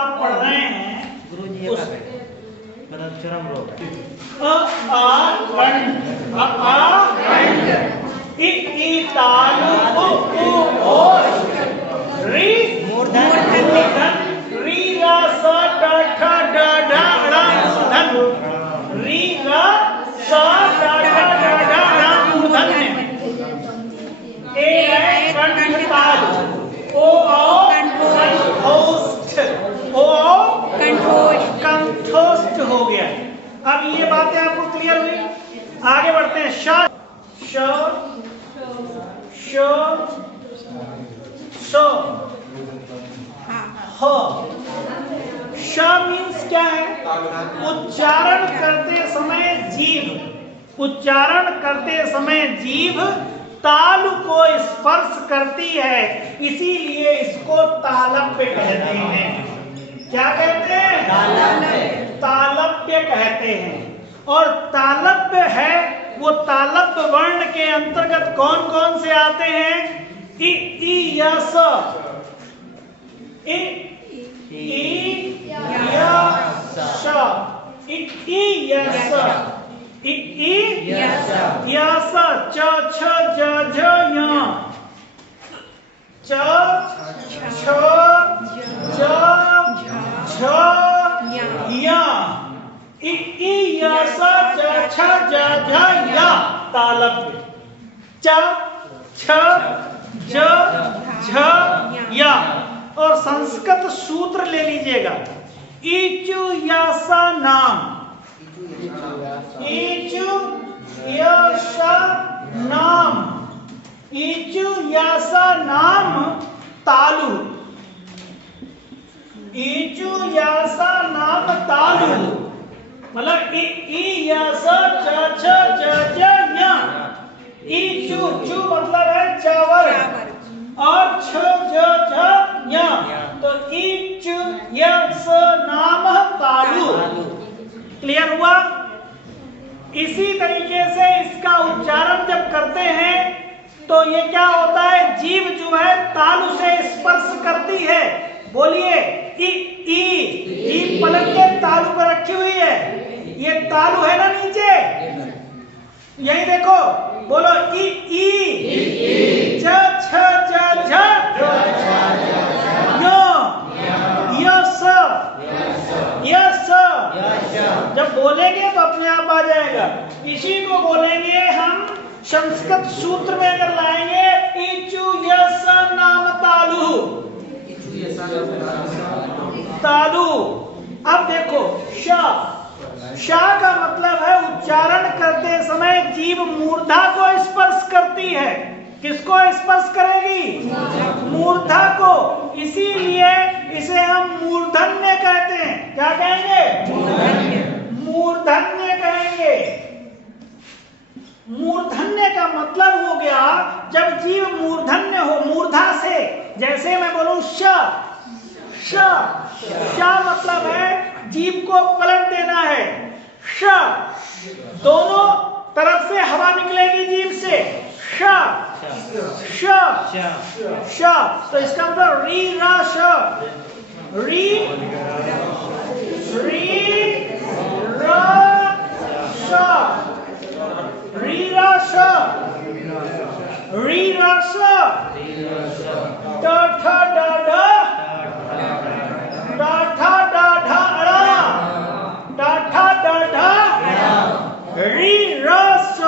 आप पढ़ रहे हैं गुरुजी उस चरम रोग अ आ इ तालु उ ओष री मूर्धन री रा स ड ठ ड ढ ण मूर्धन री रा स ड ठ ड ढ ण मूर्धन ए है कंठ तालु ओ कंठोष्ठ हो गया। अब ये बातें आपको क्लियर हुई। आगे बढ़ते हैं। श श श श ह श मीन्स क्या है? उच्चारण करते समय जीभ तालु को स्पर्श करती है, इसीलिए इसको तालव्य कहते हैं। क्या कहते हैं? तालव्य कहते हैं। और तालव्य है वो तालव्य वर्ण के अंतर्गत कौन कौन से आते हैं? इ य स इ य श इ य स इ य स च छ ज झ य च छ ज झ य इ य स च छ ज झ य तालव्य। च छ ज झ य। और संस्कृत सूत्र ले लीजिएगा। इचु यासा नाम, इचु यासा नाम, इचु यासा नाम तालु, इचु यासा नाम तालु मतलब इ यासा च छ ज ज य। इचु चु मतलब है चावल और छ ज झ य तो इचु यस नाम तालु। क्लियर हुआ? इसी तरीके से इसका उच्चारण जब करते हैं तो ये क्या होता है? जीभ जो है तालु से स्पर्श करती है। बोलिए ई पलट के तालु पर रखी हुई है। ये तालु है ना नीचे, यही देखो, बोलो ई च छ ज झ यस। जब बोलेंगे तो अपने आप आ जाएगा। इसी को बोलेंगे हम संस्कृत सूत्र में अगर लाएंगे इचु यस नाम तालु तालु। अब देखो शा का मतलब है उच्चारण करते समय जीभ मूर्धा को स्पर्श करती है। किसको स्पर्श करेगी? मूर्धा को। इसीलिए इसे हम मूर्धन्य कहते हैं। क्या कहेंगे? मूर्धन्य कहेंगे। मूर्धन्य का मतलब हो गया जब जीव मूर्धन्य हो, मूर्धा से। जैसे मैं बोलूं श मतलब है जीभ को पलट देना है। श दोनों तरफ से हवा निकलेगी जीभ से। श तो इसका मतलब री रा श, री रा श, री रा श, री रा श, ड ठ ड ढ, ड ठ ड ढ ड़, ड ठ ड ढ, री रा श,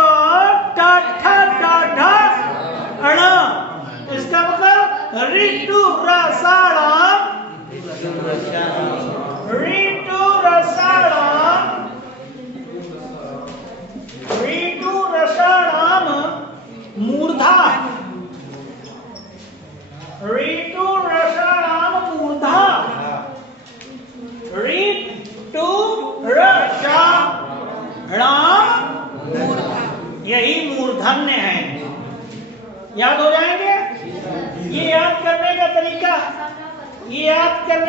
ड ठ ड ढ ण। इसका मतलब ऋतु रसाणाम, ऋतु रसाणाम, ऋतु रसाणाम मूर्धा, ऋतु रसाणाम मूर्धा, ऋतु रसाणाम यही मूर्धन्य है। याद हो जाएंगे? ये याद करने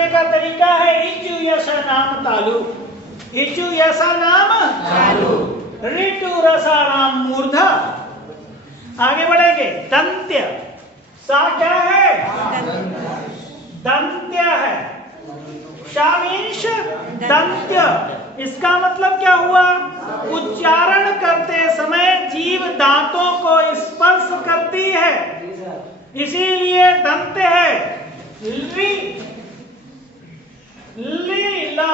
का तरीका है इचु यसा नाम तालु, इचु यसा नाम तालु, ऋतु रसा नाम मूर्धा। आगे बढ़ेंगे। दंत्य सा क्या है? दंत्य है। शा मीन्स दंत्य। इसका मतलब क्या हुआ? उच्चारण करते समय जीभ दांतों को स्पर्श करती है, इसीलिए दंत है। ली ली ला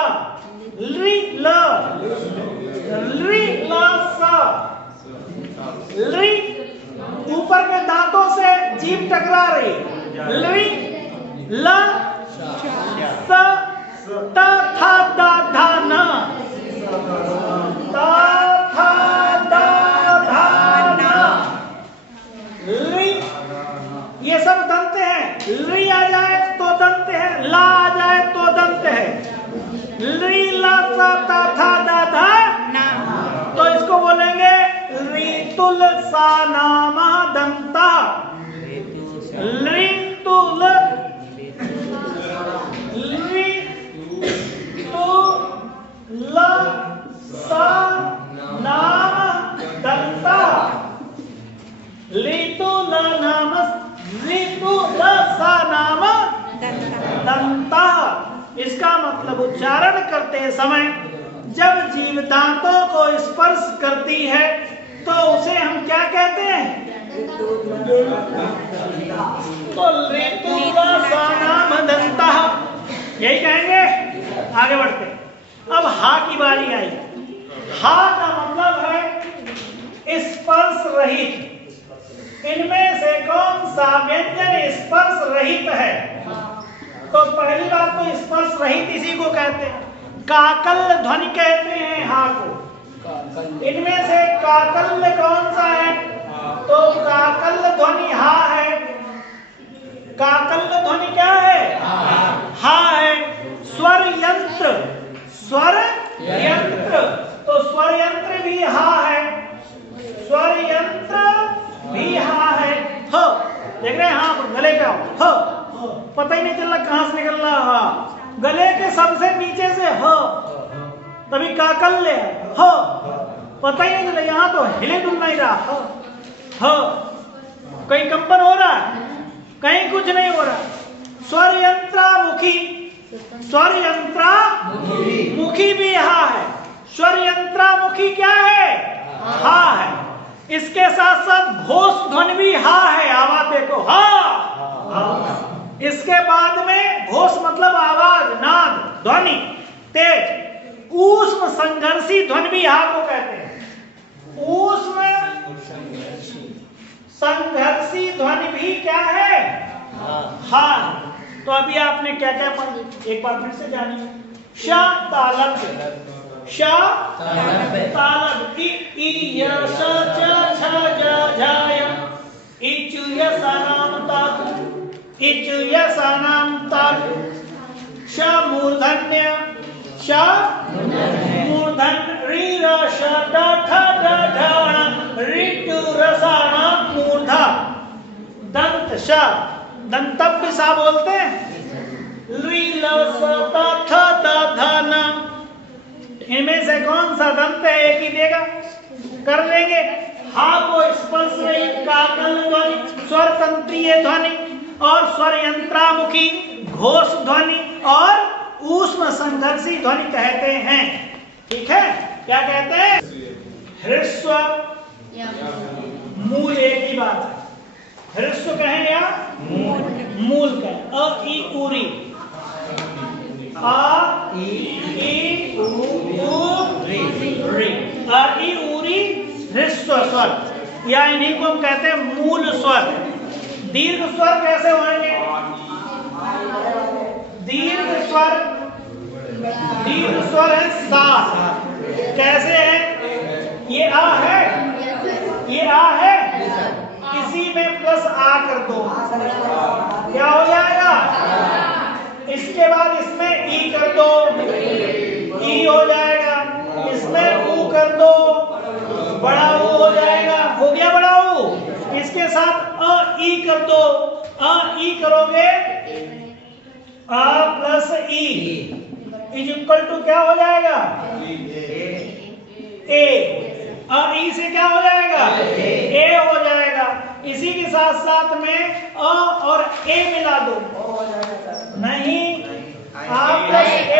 ली ला ली ला सा ली, ऊपर के दांतों से जीभ टकरा रही। ली ला सा ता था दा धा ना ता था दा धा ना। ली, ये सब दंत है। ली आ जाए तो दंत है, ला आ जाए तो दंत है। ली ला सा ता था दा धा ना, तो इसको बोलेंगे ऋतुल सा नाम दंता। ऋतुल ऋतुल सा नाम दंता। ऋतुल नाम ऋतुल सा नाम दंता। इसका मतलब उच्चारण करते समय जब जीभ दांतों को स्पर्श करती है तो उसे हम क्या कहते हैं? तो ऋतुल सा नाम दंता, यही कहेंगे। आगे बढ़ते, अब हा की बारी आई। हा का मतलब है स्पर्श रहित। इनमें से कौन सा व्यंजन स्पर्श रहित है? तो पहली बात तो स्पर्श रहित इसी को कहते हैं, काकल ध्वनि कहते हैं हा को। इनमें से काकल कौन सा है? तो काकल ध्वनि हा है। काकल ध्वनि क्या है? हा है। स्वर यंत्र, स्वर यंत्र, तो स्वर यंत्र भी हा है। स्वर यंत्र भी हा है। ह देख रहे हैं? हाँ, गले पे आओ। ह पता ही नहीं चल रहा कहां से निकल रहा। हा गले के सबसे नीचे से ह, तभी काकल ले ह, पता ही नहीं चला। यहाँ तो हिले डुल नहीं रहा। ह कहीं कंपन हो रहा है, कहीं कुछ नहीं हो रहा। स्वर यंत्रामुखी, स्वर यंत्रामुखी भी हा है। स्वर यंत्रामुखी क्या है? हा है। इसके साथ साथ घोष ध्वनि भी हा है। आवाज देखो, हा। इसके बाद में घोष मतलब आवाज, नाद, ध्वनि, तेज। ऊष्म संघर्षी ध्वनि भी हा को कहते हैं। ऊष्म संघर्षी ध्वनि भी क्या है? हा। तो अभी आपने क्या क्या पढ़ा, एक बार फिर से जानिए। शा तालब, शा तालब, इ य श च छ ज झ य, इचु य सा नाम तालु, इचु य सा नाम तालु। श मूर्धन्य, श मूर्धन, री र श ट ठ ड ढ ण, ऋतु रसाना मूर्धा। दंत श, दंतव्य सा बोलते हैं। ली ल स त थ द ध न, इनमें से कौन सा दंत है? एक ही देगा, कर लेंगे। हा को स्पर्श रहित काकल ध्वनि, स्वर तंत्रीय ध्वनि और स्वर यंत्रामुखी, घोष ध्वनि और ऊष्म संघर्षी ध्वनि कहते हैं। ठीक है? क्या कहते हैं? ह्रस्व मूल, एक ही बात है। ह्रस्व कहें या मूल कहें। अ ई उरी, आ ई उ री, आ ई उरी ह्रस्व स्वर, या इन्हीं को हम कहते हैं मूल स्वर। दीर्घ स्वर कैसे होंगे? दीर्घ स्वर, दीर्घ स्वर है सा। कैसे है? ये आ है, ये आ है, इसी में प्लस आ कर दो, क्या हो जाएगा? इसके बाद इसमें ई कर दो, ई हो जाएगा। इसमें ऊ कर दो, बड़ा ऊ हो जाएगा। हो गया बड़ा ऊ। इसके साथ अ ई कर दो, अ ई करोगे, A plus E is equal to क्या हो जाएगा? ए। अ ई से क्या हो जाएगा? ए हो जाएगा। इसी के साथ साथ में अ और ए मिला दो, नहीं, आ प्लस ए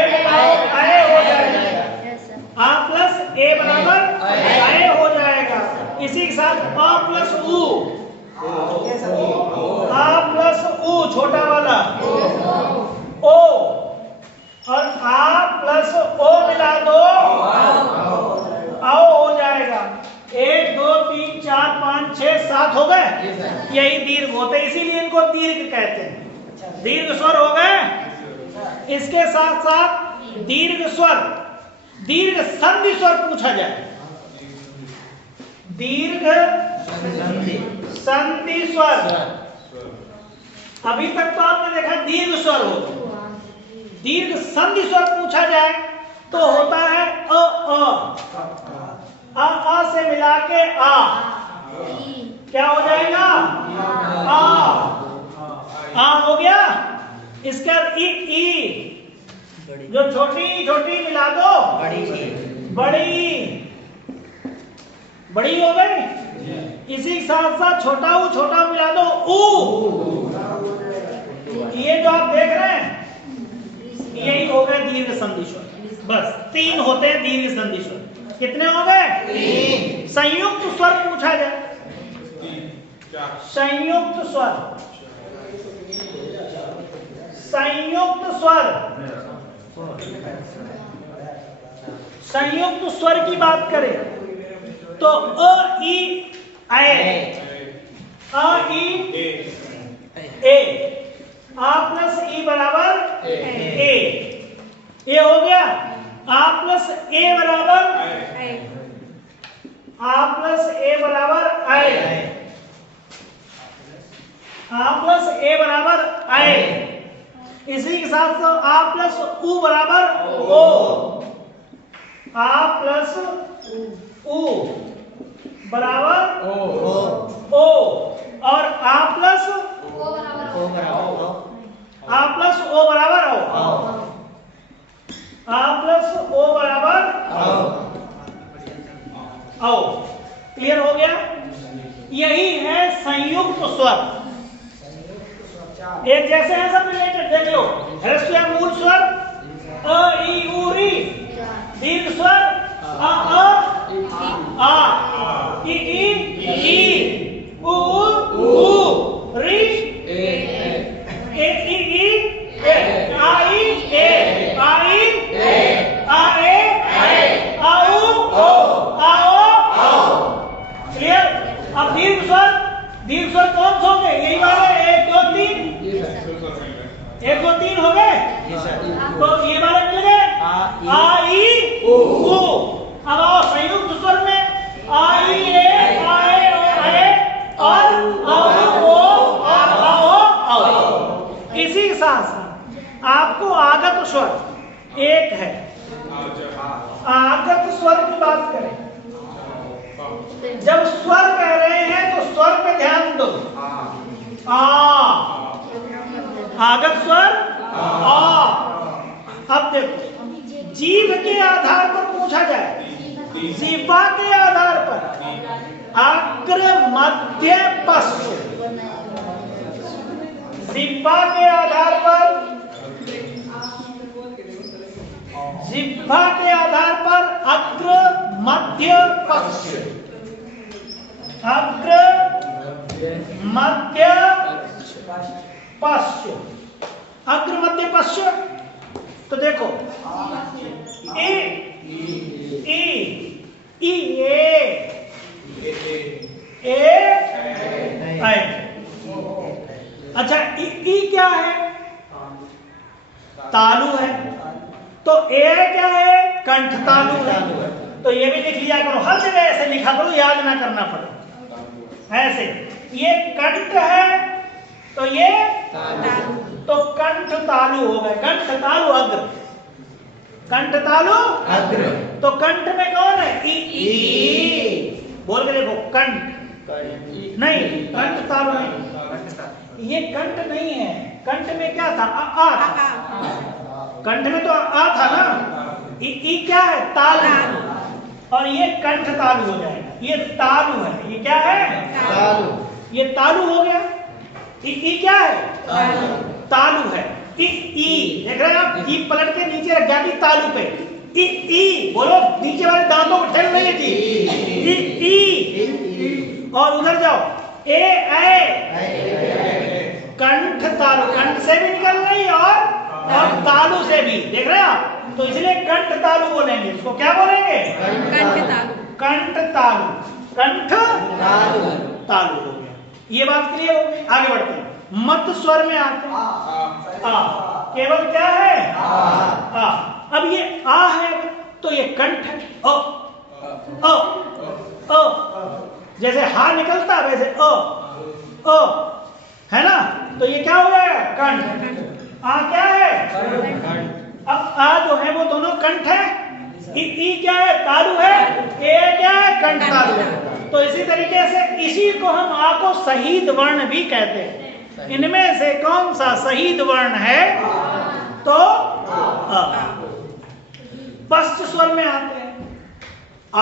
इसके साथ साथ दीर्घ स्वर, दीर्घ संधि स्वर पूछा जाए। दीर्घ संधि स्वर, अभी तक तो आपने देखा दीर्घ स्वर हो, दीर्घ संधि स्वर पूछा जाए तो होता है अ से मिला के आ, क्या हो जाएगा? आ हो गया। इसका ई, जो छोटी छोटी मिला दो बड़ी, बड़ी हो गई। इसी के साथ साथ छोटा मिला दो ऊ। ये जो आप देख रहे हैं यही हो गए दीर्घ संधि स्वर। बस 3 होते हैं दीर्घ संधि स्वर। कितने हो गए? 3। संयुक्त स्वर पूछा जाए, संयुक्त स्वर, संयुक्त स्वर, संयुक्त स्वर की बात करें तो अ ई ए, आ प्लस ई बराबर ए, ये हो गया। आ प्लस ए बराबर आ प्लस ए बराबर आई, आ प्लस ए बराबर आई। इसी के साथ तो आ प्लस उ बराबर ओ, आ प्लस उ बराबर ओ, और आ प्लस ओ बराबर ओ, आ प्लस ओ बराबर ओ। क्लियर हो गया? यही है संयुक्त स्वर। एक जैसे हैं सब रिलेटेड, देख लो। ह्रस्व या मूल स्वर अ ई उ री, दीर्घ स्वर आ ई ई उ ऊ, री ए ई आई ए आई आ ए आ ओ। क्लियर? अब दीर्घ स्वर, दीर्घ स्वर कौन से होंगे? यही वाले 1 2 3, 1 2 3 हो गए। तो ये वाले मिल गए आ ई उ। अब आओ संयुक्त स्वर में आ ई ए आए और आओ। इसी के साथ साथ आपको आगत स्वर एक है। आगत स्वर की बात करें, जब स्वर कह रहे हैं तो स्वर पे ध्यान दो। आगत स्वर आ। अब देखो, जीभ के आधार पर पूछा जाए, जीवा के आधार पर अग्र मध्य पश्च, जिह्वा के आधार पर, जिह्वा के आधार पर अग्र मध्य पश्च, अग्र मध्य पश्च, अग्र मध्य पश्च। तो देखो ए अच्छा ई क्या है? तालु है। तो ए क्या है? कंठ तालु है। तो ये भी लिख लिया करो, हर जगह ऐसे लिखा करो, याद ना करना पड़े। ऐसे ये कंठ है तो ये तो कंठ तालु हो गए। कंठ तालु अग्र, कंठ तालु अग्र। तो कंठ में कौन है? ई। बोल के देखो, कंठ नहीं, कंठ तालु नहीं, ये कंठ नहीं है। कंठ में क्या था? आ था। कंठ में तो आ था ना। ई क्या है? तालु। और ये कंठ तालु हो जाएगा। ये तालु है। ये क्या है? तालु। ये तालु हो गया। ई क्या है? तालु है। ई देख रहे हैं आप? ई पलट के नीचे रख गया तालु पे। ई बोलो, नीचे वाले दांतों को ठेल नहीं थी। ई और उधर जाओ, ए कंठ तालु, कंठ से भी निकल रही और तालु से भी, देख रहे हैं आप? तो इसलिए कंठ तालु बोलेंगे। इसको क्या बोलेंगे? कंठ तालु। कंठ तालु, कंठ तालु हो गया। ये बात क्लियर हो गई। आगे बढ़ते हैं। मत स्वर में आते हैं। केवल क्या है आ। अब ये आ है तो ये कंठ है अ अ अ, जैसे हा निकलता है वैसे अ है ना, तो ये क्या हो जाएगा कंठ। आ क्या है, अब आ जो है वो दोनों कंठ है, ई क्या है तालु है, ए क्या है कंठ तालु है। तो इसी तरीके से इसी को हम आ को शहीद वर्ण भी कहते हैं। इनमें से कौन सा शहीद वर्ण है, तो आ। स्पष्ट स्वर में आते हैं आ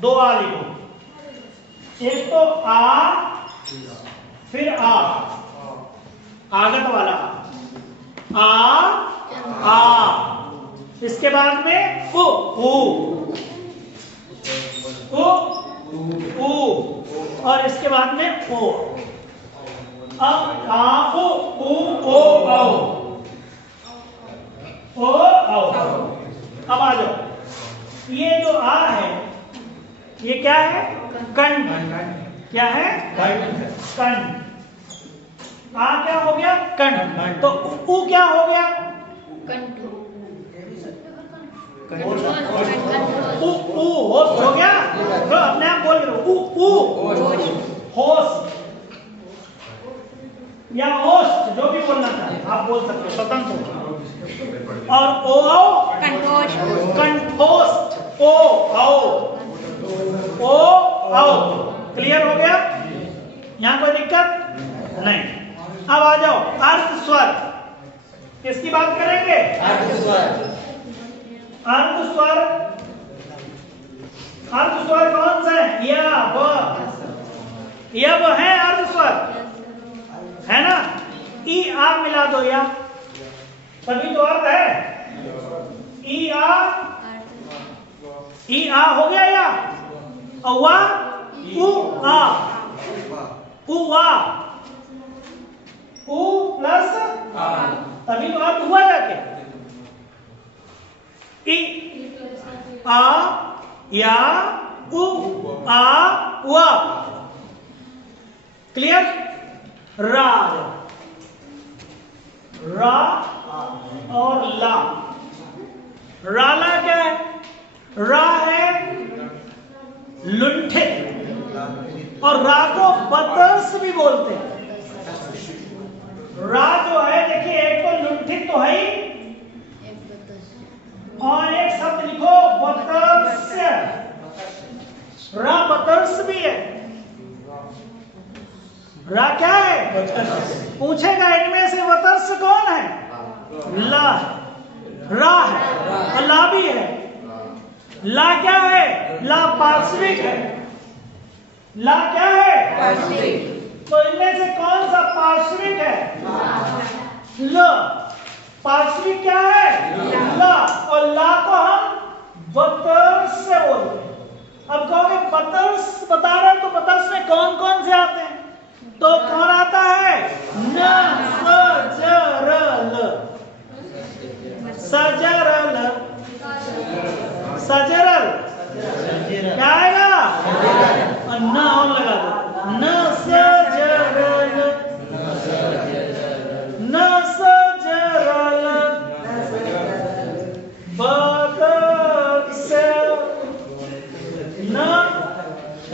दो आ लिखो, एक तो आ फिर आगत वाला आ, इसके बाद में उ और इसके बाद में ओ। अब आ ओ आओ ओ आओ। अब आ जाओ, ये जो आ है ये क्या है कंठ, क्या है कंठ। आ क्या हो गया कंठ, तो उ क्या हो गया उ होश हो गया, तो अपने आप बोल रहे उ होश या होस्ट जो भी बोलना चाहे आप बोल सकते हो, स्वतंत्र हो। और ओ आओ कंठोस्ट ओ आओ। क्लियर हो गया, यहां कोई दिक्कत नहीं। अब आ जाओ अर्ध स्वर, किसकी बात करेंगे अर्ध स्वर कौन सा है, यब है अर्ध स्वर है ना। ई आ मिला दो या तभी तो अर्थ है। ई आ हो गया या औवा उ प्लस तभी तो अर्थ हुआ जाके। ई आ या उ आ वा। क्लियर। रा और ला। राला क्या है, रा है लुंठित और रा को बतर्स भी बोलते हैं। रा जो है देखिए, एक तो लुंठित तो है ही और एक शब्द लिखो बतर्स, रा बतर्स भी है। रा क्या है, पूछेगा इनमें से बतर्स कौन है, ला रा है और ला भी है। ला क्या है, ला पार्श्विक है। ला क्या है पार्श्विक, तो इनमें से कौन सा पार्श्विक है, ल। पार्श्विक क्या है ला, और ला को हम बतर्स से बोलते हैं। अब कहोगे बतर्स बता रहे तो बतर्स में कौन कौन से आते हैं, तो कौन आता है, न स ज र ल, सजरल सजरल क्या आएगा, और न और लगा दो, न सजरल न सजरल बतर्स न स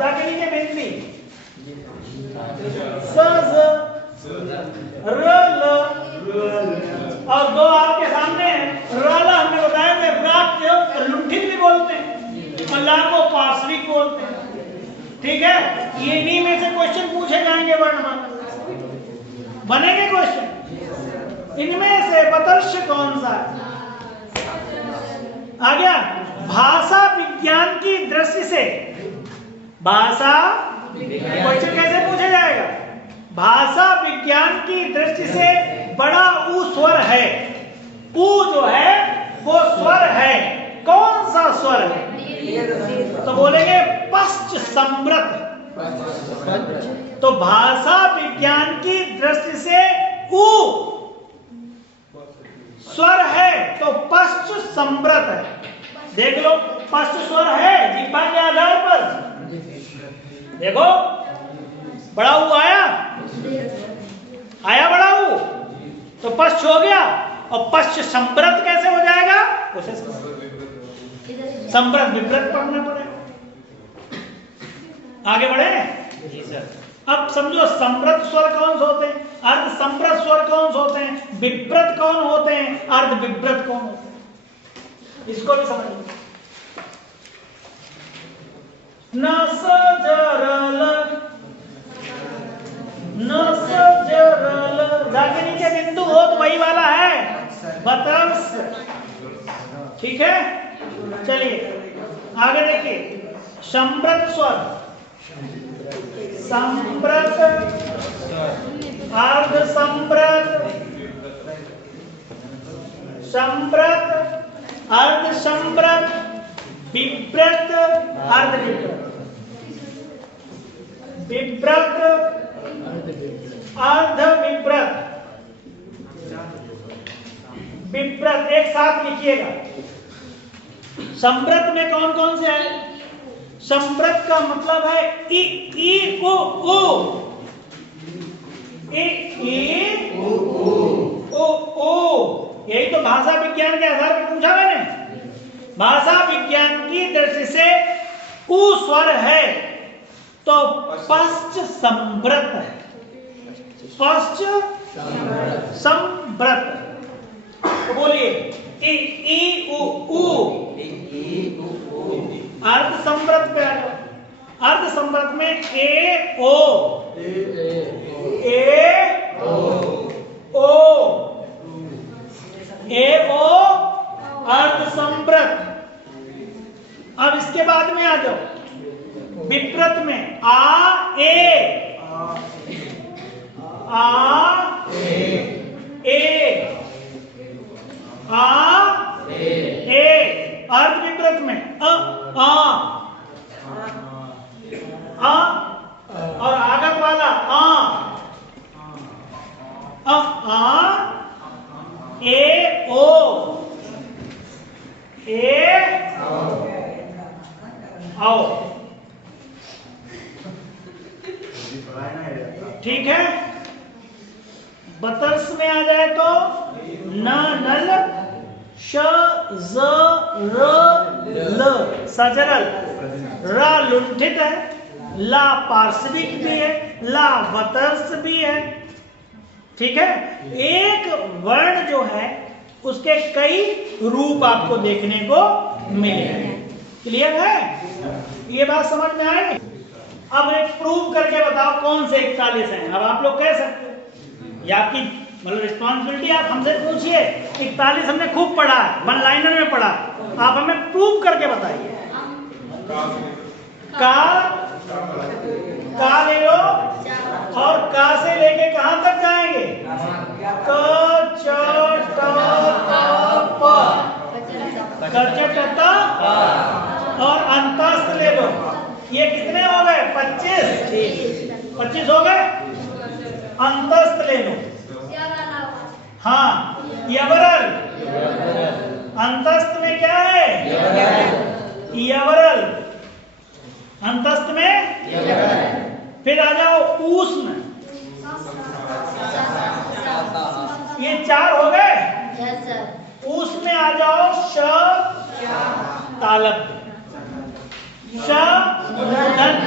जाके नीचे बिंदी सज रल, और दो आपके सामने राला हमने बताया कि राग को लुंठित भी बोलते हैं और ला को पार्श्विक बोलते हैं। ठीक है, ये इन्हीं में से क्वेश्चन पूछे जाएंगे वर्णमाला, बनेंगे क्वेश्चन। इनमें से बतर्स कौन सा है, आ गया। भाषा विज्ञान की दृष्टि से, भाषा क्वेश्चन कैसे पूछा जाएगा, भाषा विज्ञान की दृष्टि से बड़ा ऊ स्वर है। ऊ जो है वो स्वर है, कौन सा स्वर है, तो बोलेंगे पश्च समृत। तो भाषा विज्ञान की दृष्टि से ऊ स्वर है तो पश्च समृत है। देख लो पश्च स्वर है जिह्वा के आधार पर, देखो बड़ा ऊ आया आया बड़ा ऊ, तो पश्च हो गया। और पश्च संव्रत कैसे हो जाएगा? उसे संव्रत विव्रत पढ़ना पड़ेगा। आगे बढ़े जी सर। अब समझो संव्रत स्वर कौन से होते हैं, अर्ध संव्रत स्वर कौन से होते हैं, विव्रत कौन होते हैं, अर्ध विव्रत कौन होते हैं, इसको भी समझिए। न सजरल, न सजरल, जाके नीचे बिंदु हो तो वही वाला है बतर्स। ठीक है, चलिए आगे देखिए। संव्रत स्वर, संव्रत, अर्ध संव्रत, संव्रत, अर्ध संव्रत, विव्रत, अर्ध विव्रत, विव्रत, अर्ध विव्रत, विव्रत। एक साथ लिखिएगा। संव्रत में कौन कौन से है? संव्रत का मतलब है ई ई ओ ओ, ई ई ओ ओ। यही तो भाषा विज्ञान के आधार पर पूछा मैंने। भाषा विज्ञान की दृष्टि से उ स्वर है तो पश्च संव्रत है, पश्च संव्रत। तो बोलिए ई ई उ उ। अर्ध संव्रत पे आ जाओ। अर्ध संव्रत में ए ओ, ए ओ, ए ओ, अर्ध संव्रत। अब इसके बाद में आ जाओ विव्रत में आ ए, आ ए, आ ए। अर्ध विव्रत में आ और आगत वाला आ ए ओ, ए आओ। ठीक है, बतर्स में आ जाए तो न नल, श ज र ल सजरल, र लुंठित है, ला पार्श्विक भी है, ला बतर्स भी है। ठीक है, एक वर्ण जो है उसके कई रूप आपको देखने को मिलेंगे। क्लियर है? ये बात समझ में आएगी? अब एक प्रूव करके बताओ कौन से 41 हैं। अब आप लोग कह सकते हो, ये आपकी मतलब रिस्पॉन्सिबिलिटी। आप हमसे पूछिए, 41 हमने खूब पढ़ा है, वन लाइनर में पढ़ा, आप हमें प्रूव करके बताइए। का ले लो और का से लेके कहां तक जाएंगे? क च ट प, क च ट ट, और अंतस्थ ले लो। ये कितने हो गए? 25 हो गए। अंतस्थ ले लो। हाँ, यवरल। अंतस्थ में क्या है? यवरल। अंतस्थ में फिर आ जाओ ऊष्ण। ये 4 हो गए। ऊष्ण में आ जाओ श तालब्ध, श दंत,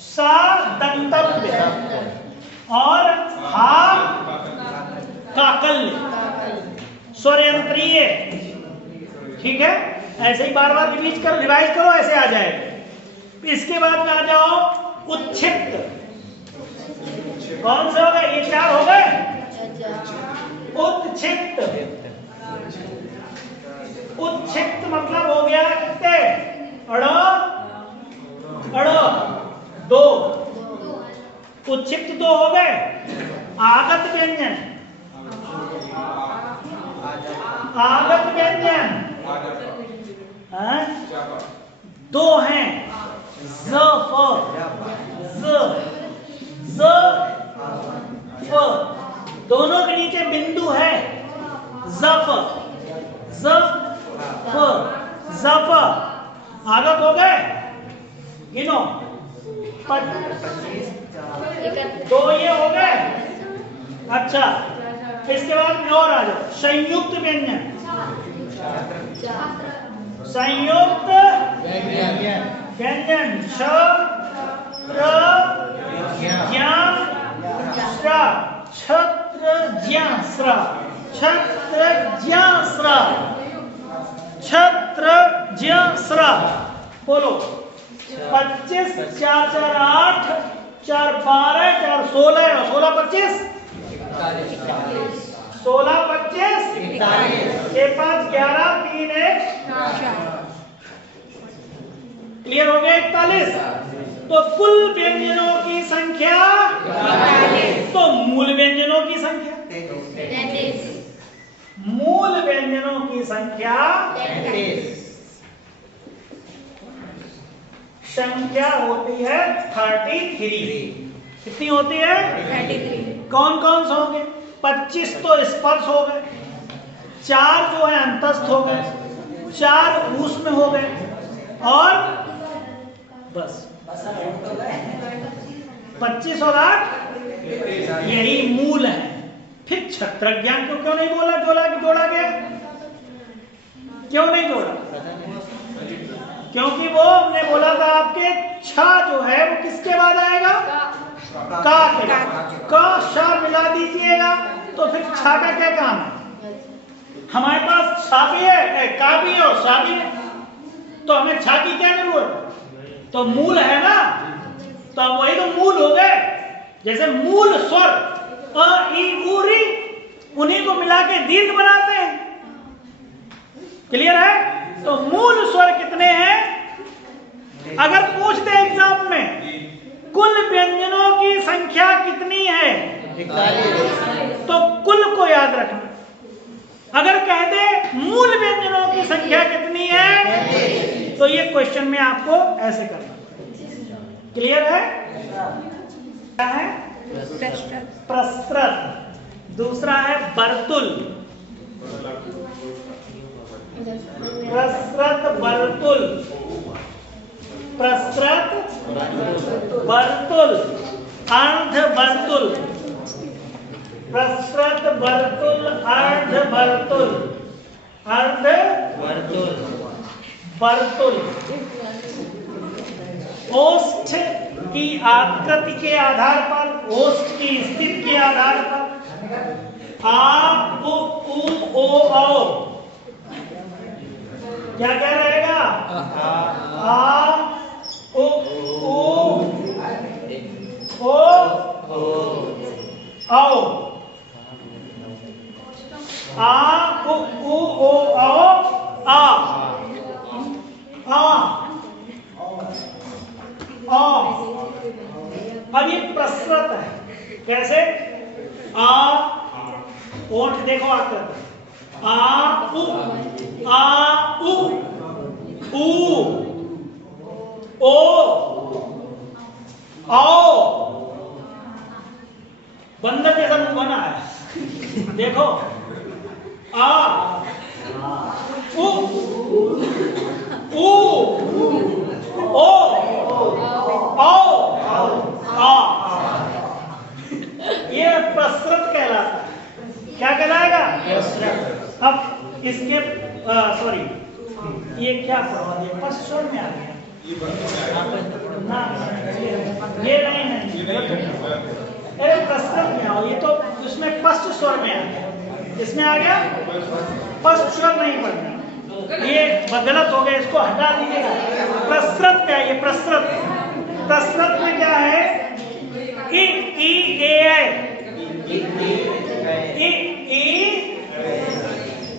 सा दंतव्य, और हा काकल्य, स्वरयंत्रीय। ठीक है, ऐसे ही बार बार रिवीज करो, रिवाइज करो, ऐसे आ जाएगा। इसके बाद में आ जाओ उच्छिक्त। कौन से हो गए? ये 4 हो गए। उच्छिक्त, उच्छिक्त मतलब हो गया कितने? अड़ अड़ 2, उच्छिक्त 2 हो गए। आगत व्यंजन, आगत व्यंजन 2 हैं। ज फ, ज फ, दोनों के नीचे बिंदु है। जफ, जफ, जफ। आगत हो गए, गिनो। 2 ये हो गए, अच्छा, इसके बाद में और आ जाओ, संयुक्त व्यंजन। संयुक्त व्यंजन श त्र ज्ञ स्र, छत्र ज्ञ स्र, छत्र ज्ञ स्र, छत्र ज्ञ स्र। बोलो 25 4 4 8 4 12 4 16 16 25 16 25 6 5 11 3 1 क्लियर हो गया 41। तो कुल व्यंजनों की संख्या 41। तो मूल व्यंजनों की संख्या 33। मूल व्यंजनों की संख्या 33। संख्या होती है 33। कितनी होती है? 33। कौन कौन से होंगे? 25 तो स्पर्श हो गए, 4 जो है अंतस्थ हो गए, 4 ऊष्म हो गए, और बस 25 और 8 यही मूल है। फिर छत्रज्ञान को क्यों नहीं जोड़ा गया? क्यों नहीं जोड़ा? क्योंकि वो हमने बोला था आपके छ जो है वो किसके बाद आएगा? का के। का श मिला दीजिएगा तो फिर छ का क्या काम है? हमारे पास छा भी है, का भी है और सा भी है, तो हमें छ की क्या जरूरत? तो मूल है ना, तो वही तो मूल हो गए। जैसे मूल स्वर अ ई उ री, उन्हीं को मिला के दीर्घ बनाते हैं। क्लियर है? तो मूल स्वर कितने हैं? अगर पूछते एग्जाम में कुल व्यंजनों की संख्या कितनी है, 41, तो कुल को याद रखना। अगर कह दे मूल व्यंजनों की संख्या कितनी है, तो ये क्वेश्चन में आपको ऐसे करना। क्लियर है? क्या है? प्रस्तृत। दूसरा है वर्तुल। प्रस्तृत वर्तुल, प्रस्तृत वर्तुल, अर्ध वर्तुल, प्रस्तृत वर्तुल, अर्ध वर्तुल, अर्ध वर्तुल, वर्तुल। ओष्ठ की आकृति के आधार पर, ओष्ठ की स्थिति के आधार पर आ उ ओ औ क्या क्या रहेगा? आ उ ओ औ, आ उ ओ औ आ, अब ये प्रस्तृत है। कैसे? आ, ओठ देखो आकृति, आ उ ओ आओ। बंदर जैसा मुंह बना है, देखो आ उ ओ आओ आ, ये प्रस्तृत कहलाता है। क्या कहलाएगा? अब इसके सॉरी, ये क्या फर्स्ट स्वर में आ गया ना, ये नहीं अरे प्रस्तुत में आओ, ये तो इसमें फर्स्ट स्वर में आ गया, इसमें आ गया फर्स्ट स्वर नहीं पढ़ना, ये गलत हो गया, इसको हटा दीजिएगा। प्रस्तुत क्या है? ये प्रस्तुत, प्रस्तुत में क्या है? इ ई ए आई, इ ई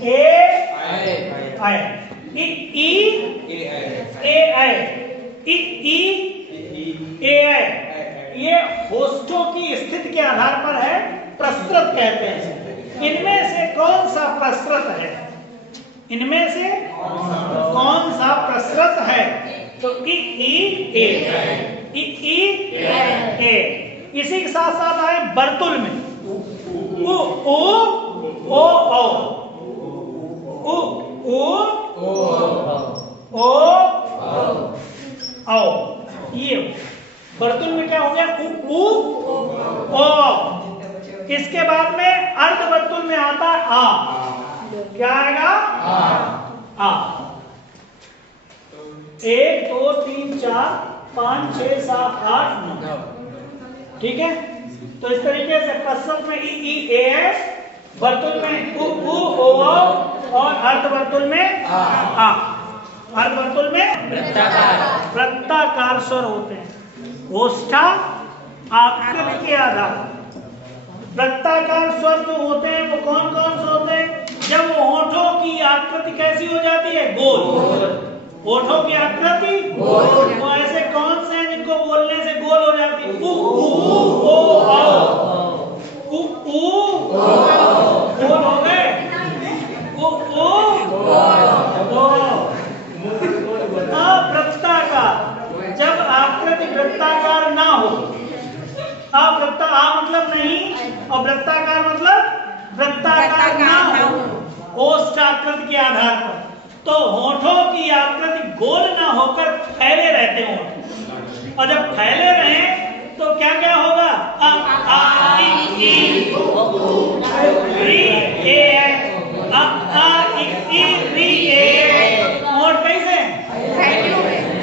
ए आई, इ ई ए आई, इ ई ए आई। ये होस्टों की स्थिति के आधार पर है, प्रस्तुत कहते हैं। इनमें से कौन सा प्रस्तुत है? इनमें से कौन सा प्रस्तुत है? तो इ ई ए, इ ई ए। इसी के साथ साथ आए वर्तुल में उ ओ औ, उ ओ औ। ये वर्तुल में क्या हो गया? उ ओ। इसके बाद आता है आ। क्या आएगा? आ। 1 2 3 4 5 6 7 8 9। ठीक है, तो इस तरीके से कसम में ई ए है, वर्तुल में उ ओ और अर्धवर्तुल में आ। अर्धवर्तुल में वृत्ताकार स्वर होते हैं। ओष्ठा आकृति के आधार। वृत्ताकार स्वर जो होते हैं वो कौन कौन से होते हैं? जब वो होठों की आकृति कैसी हो जाती है? गोल। होठों की आकृति गोल। वो ऐसे कौन से हैं जिनको बोलने से गोल हो जाती है? उ ओ आ। उ गोल हो गए। उ अवृत्ताकार। जब आकृति वृत्ताकार ना हो, अवृत्ता आ मतलब नहीं और वृत्ताकार मतलब वृत्ताकार ना हो, ओष्ठ आकृति के आधार पर, तो होठों की आकृति गोल ना होकर फैले रहते हों। और जब फैले रहे तो क्या क्या होगा? आ आ ई री ए री ए। होठ कैसे?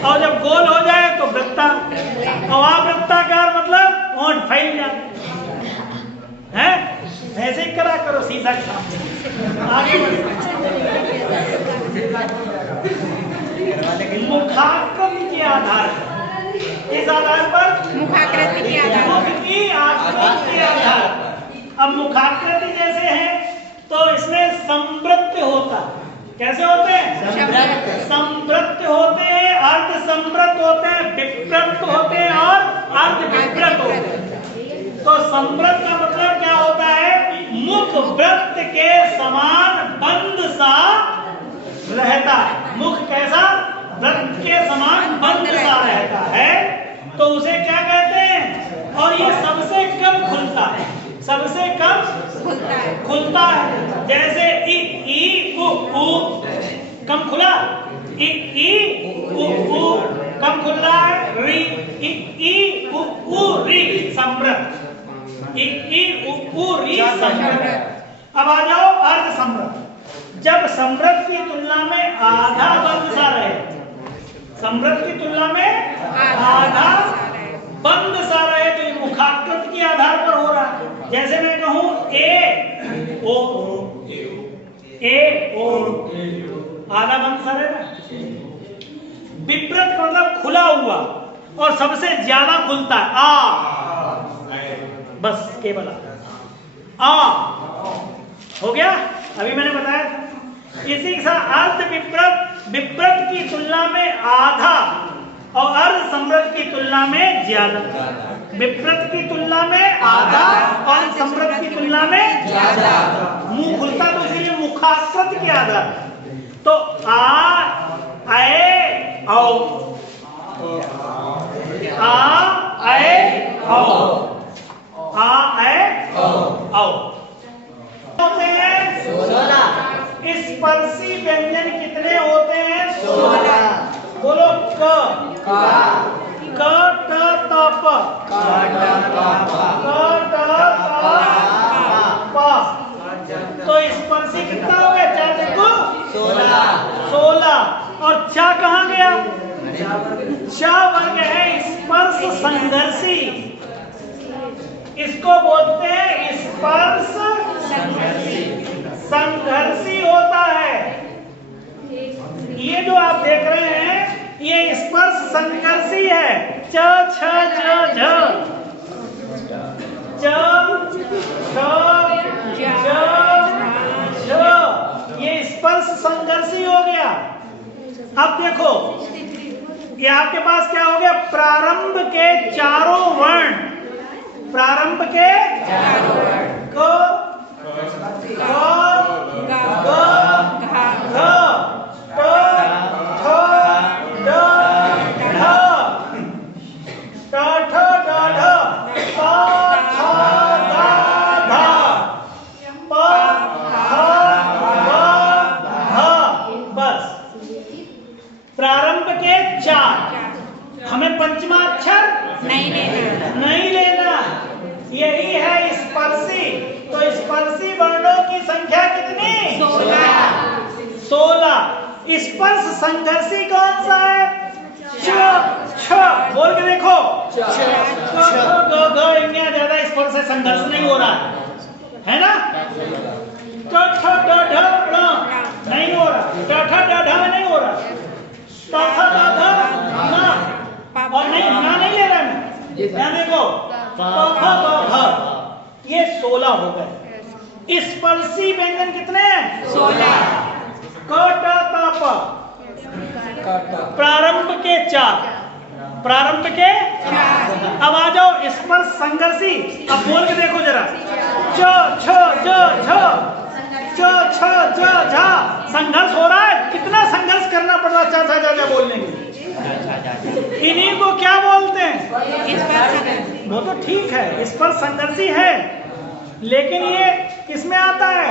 और जब गोल हो जाए तो वृत्ता, और अवृत्ताकार मतलब होठ फैल जाए हैं। ऐसे ही करा करो सीधा काम। आगे मुखाकृति के आधार पर, इस आधार पर मुखाकृति के आधार मुख की आकृति के आधार पर। अब मुखाकृति जैसे है तो इसमें संवृत्त होता है। कैसे होते हैं? संवृत्त होते हैं, अर्ध संवृत्त होते हैं, विप्रत होते हैं और अर्ध विप्रत होते हैं। तो संवृत्त का मतलब क्या होता है? मुख वृत्त के समान बंद सा रहता है। मुख कैसा? वृत्त के समान बंद सा रहता है, तो उसे क्या कहते हैं? और ये सबसे कम खुलता है, सबसे कम खुलता है। जैसे ई उ कम खुला, ई उ कम खुल रहा है, री ई उ री संवृत्त, ई उ री संवृत्त। अब आ जाओ अर्ध संवृत्त। जब संवृत्त की तुलना में आधा बंद सा रहे, संवृत्त की तुलना में आधा बंद सा रहे, तो ये मुखाकृति के आधार पर हो रहा है। जैसे मैं कहूं ए ओ आधा बंद सा रहे ना। विप्रत मतलब खुला हुआ और सबसे ज्यादा खुलता है। आ, बस केवल आ हो गया। अभी मैंने बताया था। इसी के साथ अर्ध विप्रत, विप्रत की तुलना में आधा और अर्ध संवृत्त की तुलना में ज्यादा। विप्रत की तुलना में आधा और संवृत्त की तुलना में ज्यादा। मुंह खुलता तो इसलिए मुखाकृति के आधार। तो आ ए औ, आ ए औ, आ ए औ होते हैं 16। स्पर्शी व्यंजन कितने होते हैं? 16। बोलो क क ट त प, क ट त प। तो स्पर्शी कितना हो गया? 4 देखो 16। और चा कहाँ गया? चा वर्ग है स्पर्श संघर्षी। इसको बोलते हैं स्पर्श संघर्षी होता है। ये जो आप देख रहे हैं ये स्पर्श संघर्षी है। च छ ज झ, च छ ज झ, ये स्पर्श संघर्षी हो गया। अब देखो ये आपके पास क्या हो गया? प्रारंभ के चारों वर्ण, प्रारंभ के क प्रारंभ के 4, हमें पंचमा अक्षर नहीं लेना। यही है स्पर्शी। तो स्पर्शी वर्णों की संख्या स्पर्श संघर्षी कौन सा है? च छ। बोल के देखो। ज्यादा स्पर्श से संघर्ष नहीं हो रहा है ना? ट ठ ड ढ ण नहीं हो रहा, ट ठ ड ढ नहीं हो रहा, ट थ द ध न, और नहीं ना नहीं ले रहा मैं। ध्यान देखो, प फ ब भ, ये 16 हो गए। स्पर्शी व्यंजन कितने हैं? 16। क ट त प, प्रारंभ के 4, प्रारंभ के 4। अब आ जाओ स्पर्श संघर्षी। अब बोल के देखो जरा। च छ ज झ, च छ ज झ। संघर्ष हो रहा है। कितना संघर्ष करना पड़ रहा है चा छा जा बोलने के लिए। इन्हीं को क्या बोलते हैं? वो तो ठीक है, स्पर्श संघर्षी है, लेकिन ये किसमें आता है?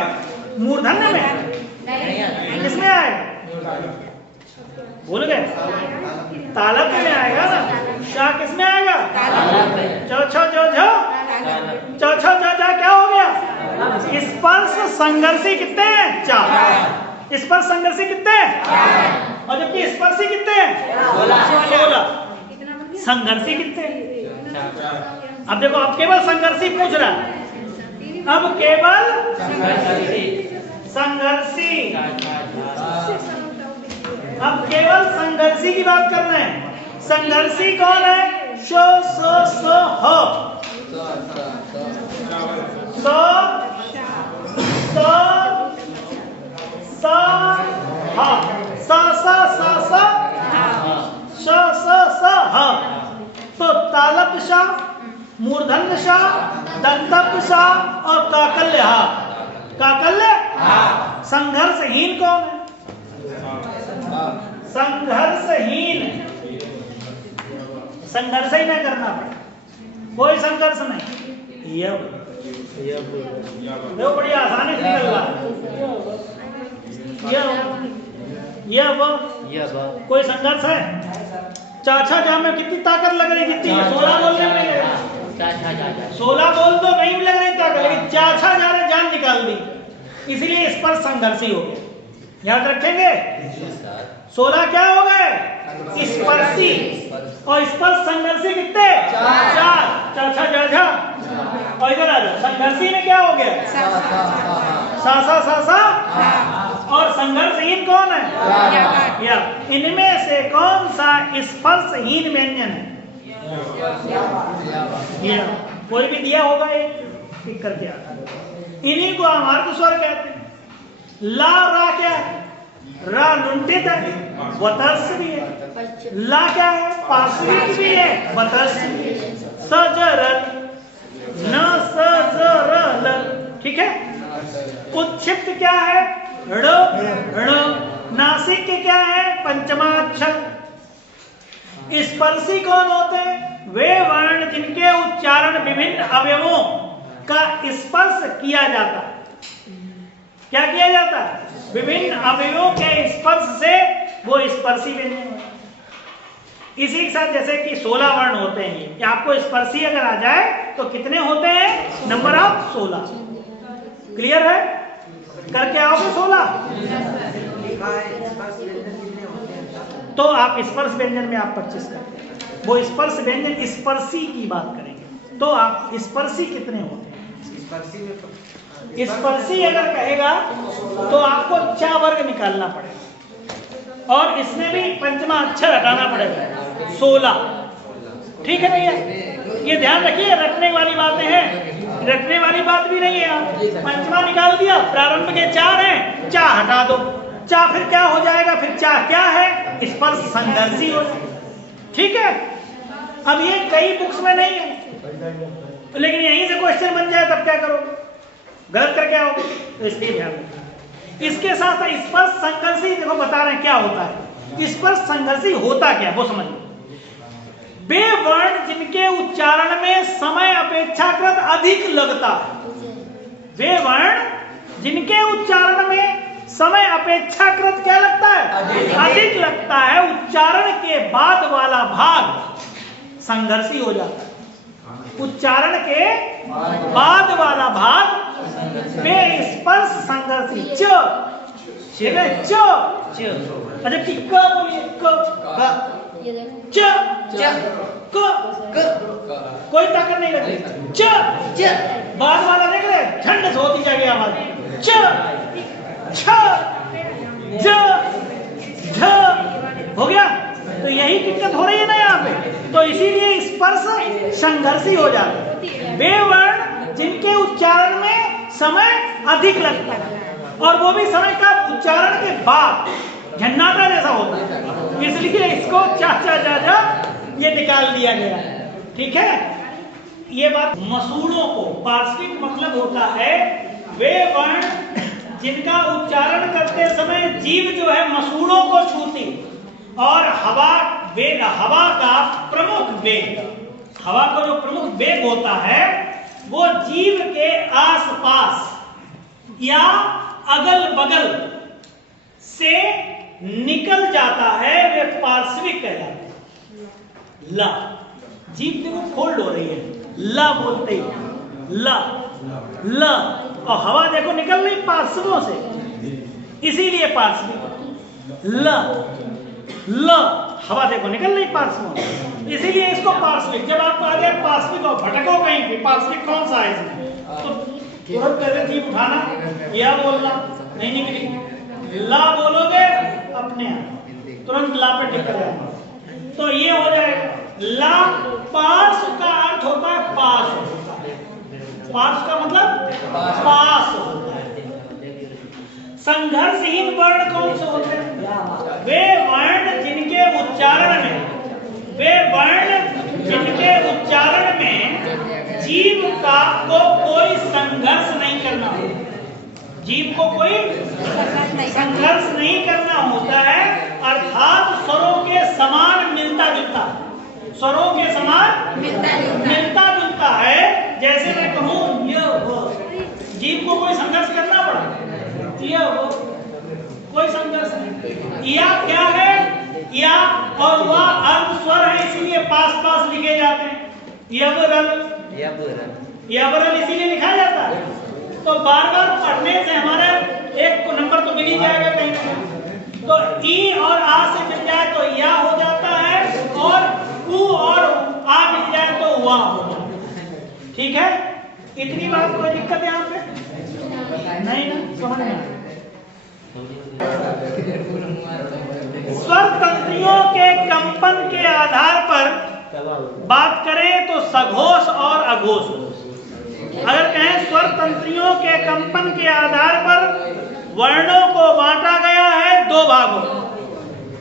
मूर्धन्य में। किसमें आएगा? भूल गए? तालब्य में आएगा ना। शा किसमें आएगा? च छ ज झ, च छ ज झ क्या हो गया? स्पर्श संघर्षी कितने हैं? 4। स्पर्श संघर्षी कितने हैं? और जबकि स्पर्शी कितने हैं? 16। संघर्षी कितने हैं? अब देखो, अब केवल संघर्षी पूछ रहा है। अब केवल संघर्षी, अब केवल संघर्षी की बात कर रहे हैं। संघर्षी कौन है? श स स ह, स स स ह, स स स स श स स ह। तो तालब्य श, मूर्धन्य श, दंतब्य श और काकल्य ह। काकल्य संघर्षहीन कौन है? संघर्षहीन, संघर्ष ही नहीं करना पड़े, कोई संघर्ष नहीं। देखो बड़ी आसानी से निकल रहा है। कोई संघर्ष है? चाचा जा में कितनी ताकत लग रही? कितनी? 16 बोलने में 16 बोल तो नहीं लग रही ताकत, लेकिन चाचा जा ने जान निकाल दी, इसलिए स्पर्श संघर्षी हो गए। याद रखेंगे। 16 क्या हो गए? स्पर्शी। और स्पर्श संघर्षी कितने? 4। चाचा जा झा। और इधर आ जाओ, संघर्षी में क्या हो गया? सा सा सा सा। और संघर्षहीन कौन है? या। इनमें से कौन सा स्पर्शहीन व्यंजन है? या। कोई भी दिया होगा एक, टिक करके आता। इन्हीं को अमार्त स्वर कहते हैं। ला रा क्या है? रा लुंठित है, वतर्स भी है। ला क्या है? पार्श्विक भी है, वतर्स भी है। स ज र, न स ज र ल। ठीक है। उच्छिप्त क्या है? ड़ ण। नासिक के क्या है? पंचमाक्षर। स्पर्शी कौन होते हैं? वे वर्ण जिनके उच्चारण विभिन्न अवयवों का स्पर्श किया जाता है। क्या किया जाता है? विभिन्न अवयवों के स्पर्श से वो स्पर्शी व्यंजन होते हैं। इसी के साथ जैसे कि 16 वर्ण होते हैं, ये आपको स्पर्शी अगर आ जाए तो कितने होते हैं? Number of 16। क्लियर है? करके आओगे 16। तो आप स्पर्श व्यंजन में आप 25 करते हैं। वो स्पर्श व्यंजन स्पर्शी की बात करेंगे। तो आप स्पर्शी कितने होते हैं? स्पर्शी अगर कहेगा तो आपको 4 वर्ग निकालना पड़ेगा, और इसमें भी पंचमा अक्षर हटाना पड़ेगा। 16। ठीक है भैया, ये ध्यान रखिए, रखने वाली बातें हैं, रखने वाली बात भी नहीं है। आप पंचमा निकाल दिया, प्रारंभ के 4 हैं, 4 हटा दो। 4 फिर क्या हो जाएगा? फिर 4 क्या है? स्पर्श संघर्षी हो जाएगा। ठीक है। अब ये कई बुक्स में नहीं है, लेकिन यहीं से क्वेश्चन बन जाए तब क्या करोगे? गलत करके आओगे। तो इसलिए ध्यान रखिए। इसके साथ स्पर्श संघर्षी देखो बता रहे हैं क्या होता है। स्पर्श संघर्षी होता क्या है वो समझिए। वे वर्ण जिनके उच्चारण में समय अपेक्षाकृत अधिक लगता है। वे वर्ण जिनके उच्चारण में समय अपेक्षाकृत क्या लगता है? अधिक लगता है। उच्चारण के बाद वाला भाग संघर्षी हो जाता है। उच्चारण के बाद वाला भाग वे स्पर्श संघर्षी। च ठीक है, च। अच्छा कि क बोलिए, क, ये देखो च, क, कोई ताकत नहीं लगी, च, बाद वाला देख रहे, झंड से होती जाएगी आवाज, च, छ, ज, झ, हो गया। तो यही दिक्कत हो रही है ना यहाँ पे, तो इसीलिए स्पर्श संघर्षी हो जाता है। वे वर्ण जिनके उच्चारण में समय अधिक लगता है, और वो भी समय का उच्चारण के बाद झन्नाटा जैसा होता है, इसलिए इसको चा चा जा जा ये निकाल दिया गया। ठीक है, ये बात। मसूड़ों को पार्श्विक मतलब होता है वे वर्ण जिनका उच्चारण करते समय जीभ जो है मसूड़ों को छूती, और हवा वेग, हवा का प्रमुख वेग, हवा का जो प्रमुख वेग होता है वो जीभ के आसपास या अगल बगल से निकल जाता है, वे पार्श्विक कहलाते हैं। ला, जीभ देखो फोल्ड हो रही है, ला बोलते ही, ला, ला, और हवा देखो निकल रही पार्श्वों से, इसीलिए पार्श्विक। ल, ल, हवा देखो निकल रही पार्श्वों से, इसीलिए इसको पार्श्विक। जब आप आ गए पार्श्विक और भटको कहीं पे, पार्श्विक कौन सा है इसमें, तो तुरंत पहले जीभ उठाना, या बोलना, नहीं निकली, ला बोलोगे अपने आप तुरंत ला पे टिक जाएगा, तो ये हो जाएगा ला। पार्श्व का अर्थ होता है पास, पार्श्व का मतलब पास होता है। संघर्षहीन वर्ण कौन से होते हैं, वे वर्ण जिनके उच्चारण में, वे वर्ण जिनके उच्चारण में जीभ का को कोई संघर्ष नहीं करना होता, जीभ को कोई संघर्ष नहीं करना होता है, अर्थात स्वरों के समान मिलता जुलता, स्वरों के समान मिलता जुलता है। जैसे मैं कहूँ य वो, जीभ को कोई संघर्ष करना पड़ा, य वो, कोई संघर्ष नहीं। या क्या है, या और वह अर्ध स्वर है, इसीलिए पास पास लिखे जाते हैं, यबरल, यबरल इसीलिए लिखा जाता है। तो बार बार पढ़ने से हमारा एक नंबर तो मिल ही जाएगा कहीं ना कहीं। तो ई और आ से मिल जाए तो या हो जाता है, और उ और आ मिल जाए तो वा हो जाता है। ठीक है, इतनी बात, कोई दिक्कत यहाँ पे नहीं ना, समझ में। स्वर तंत्रियों के कंपन के आधार पर बात करें तो सघोष और अघोष। अगर कहें स्वर तंत्रियों के कंपन के आधार पर वर्णों को बांटा गया है दो भागों।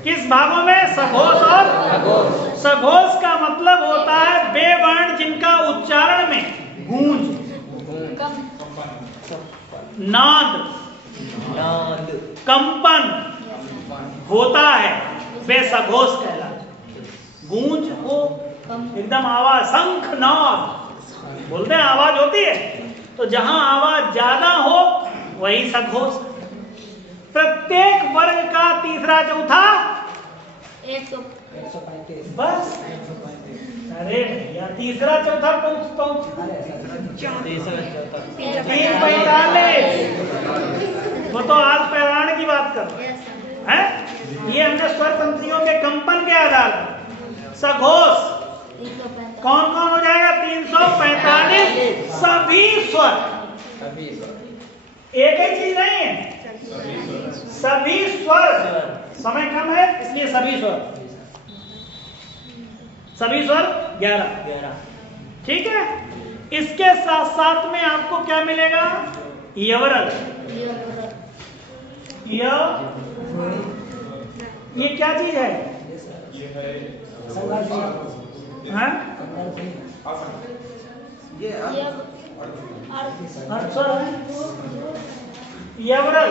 किस भागों में, सघोष और अघोष। सघोष का मतलब होता है वे वर्ण जिनका उच्चारण में गूंज, नाद, कंपन होता है, वे सघोष कहलाते। गूंज हो, एकदम आवाज, शंख नाद बोलते हैं, आवाज होती है, तो जहां आवाज ज्यादा हो वही सघोष। प्रत्येक वर्ग का तीसरा चौथा 135 बस। अरे भैया तीसरा चौथा पहुंच 345, वो तो आज पैराण की बात कर रहे हैं। ये हमने स्वर तंत्रियों के कंपन के आधार पर सघोष कौन कौन हो जाएगा, 345 सभी स्वर। एक ही चीज नहीं है, सभी स्वर। समय कम है इसलिए सभी स्वर, सभी स्वर 11। ठीक है, इसके साथ साथ में आपको क्या मिलेगा, यवरल। ये क्या चीज है, हाँ? यवरल,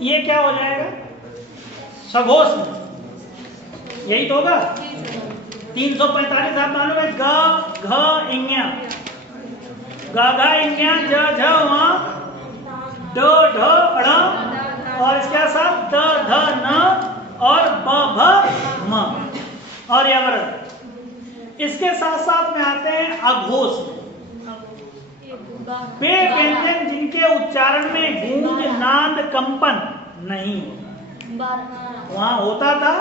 ये क्या हो जाएगा, सघोष में, यही तो होगा। 345 आप मालूम है, ग घ इंग्या, ग घ इंग्या, ज झ व, ड ढ ण, और इसके साथ द ध न, और ब भ म, और यवरल। इसके साथ साथ में आते हैं अघोष। वे व्यंजन जिनके उच्चारण में गूंज, नाद कंपन नहीं होता। 12 वहां होता था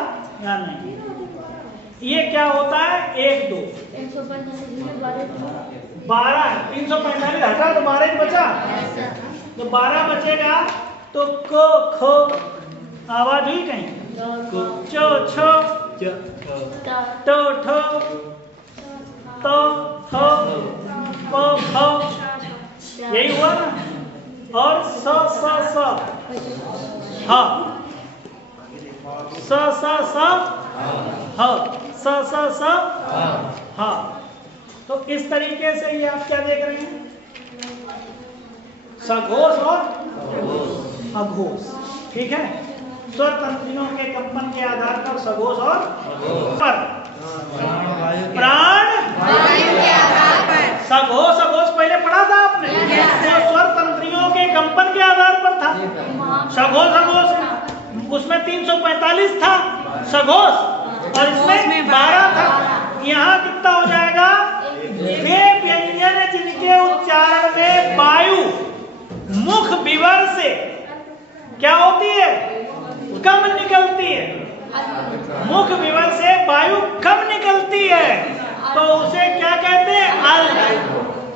या नहीं? ये क्या होता है? 1 2 12 है, 345 हटा तो 12 ही बचा। तो 12 बचेगा तो क ख आवाज हुई कहीं? चो छो टो ठो तो थो प फ यही हुआ ना। और स स स ह स स स ह स स स ह। तो इस तरीके से ये आप क्या देख रहे हैं? सघोष और अघोष। ठीक है, स्वर तंत्रियों के कंपन के आधार पर सघोष और पर प्राण वायु के आधार पर सघोष अघोष पहले पढ़ा था आपने। तो स्वर तंत्रियों के कंपन के आधार पर था सघोष अघोष। उसमें 345 था सघोष और इसमें 12 था। यहाँ कितना हो जाएगा? वे व्यंजन जिनके उच्चारण में वायु मुख विवर से क्या होती है? कम निकलती है। मुख विवर से वायु कम निकलती है तो उसे क्या कहते हैं? अल्प।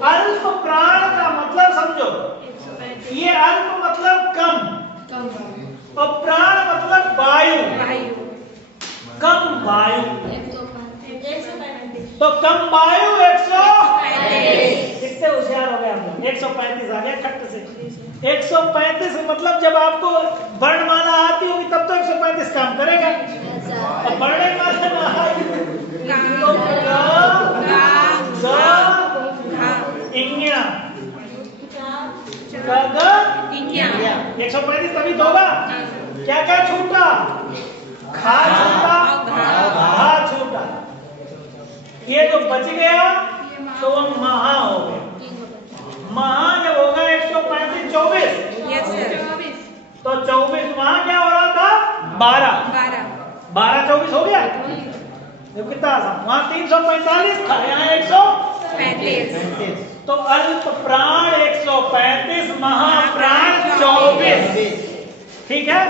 अल्प प्राण का मतलब समझो, ये अल्प मतलब कम और प्राण मतलब वायु। कम वायु तो कम वायु 135। कितने होशियार हो गए हम लोग? 135 आ गया खट्ट से। 135 मतलब जब आपको वर्णमाला आती होगी तब तो 135 काम करेगा। और वर्णमाला ना आए तो इंग्या 135 तभी तो होगा। क्या क्या छूटा? खा छूटा, घा छूटा। ये जो बच गया तो वो महा हो गया। महा जब होगा 135 24 तो 24 वहां क्या हो रहा था? 12 24 हो गया। देखो कितना आसान। वहां 345 था, यहाँ 135। तो अल्प प्राण 135, महाप्राण 24। ठीक है,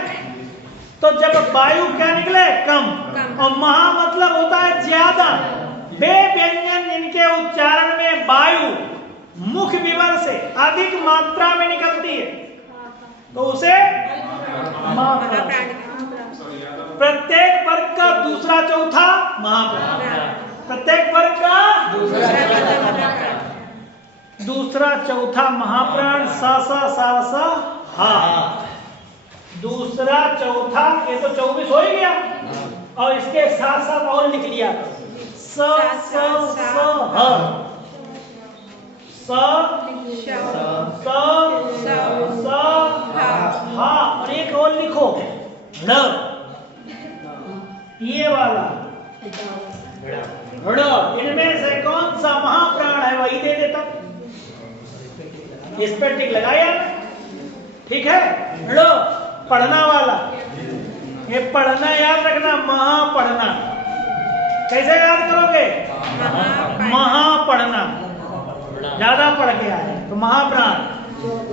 तो जब वायु क्या निकले? कम। और महा मतलब होता है ज्यादा। वे व्यंजन जिनके उच्चारण में वायु मुख विवर से अधिक मात्रा में निकलती है तो उसे महाप्राण। प्रत्येक वर्ग का दूसरा चौथा महाप्राण। प्रत्येक वर्ग का दूसरा चौथा महाप्राण। सा सा सा सा हा। दूसरा चौथा, ये तो 24 हो ही गया और इसके साथ साथ और लिख लिया स स स ह स स स हा। और एक और लिखो ढ। ये वाला ढ। इनमें से कौन सा महाप्राण है वही दे देता। इस पर टिक लगाया। ठीक है, ढ पढ़ना वाला। ये पढ़ना याद रखना, महा पढ़ना। कैसे याद करोगे? महा पढ़ना, ज्यादा पढ़ के आए तो महाप्राण।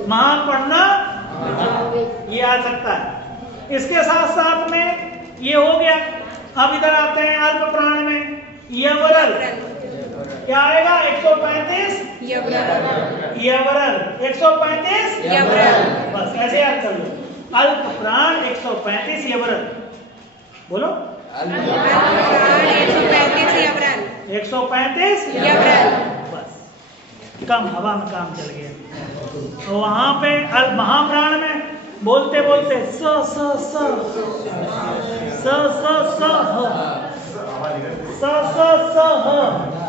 महा पढ़ना ये आ सकता है। इसके साथ साथ में ये हो गया। अब इधर आते हैं अल्प प्राण में। यवरल क्या आएगा? 135 यवरल 135 बस ऐसे याद कर लो। अल्प प्राण 135 यवरल। बोलो 135 बस। कम हवा में काम चल गया। तो वहां पे अल्प महाप्राण में बोलते बोलते स स स स स स ह स स स ह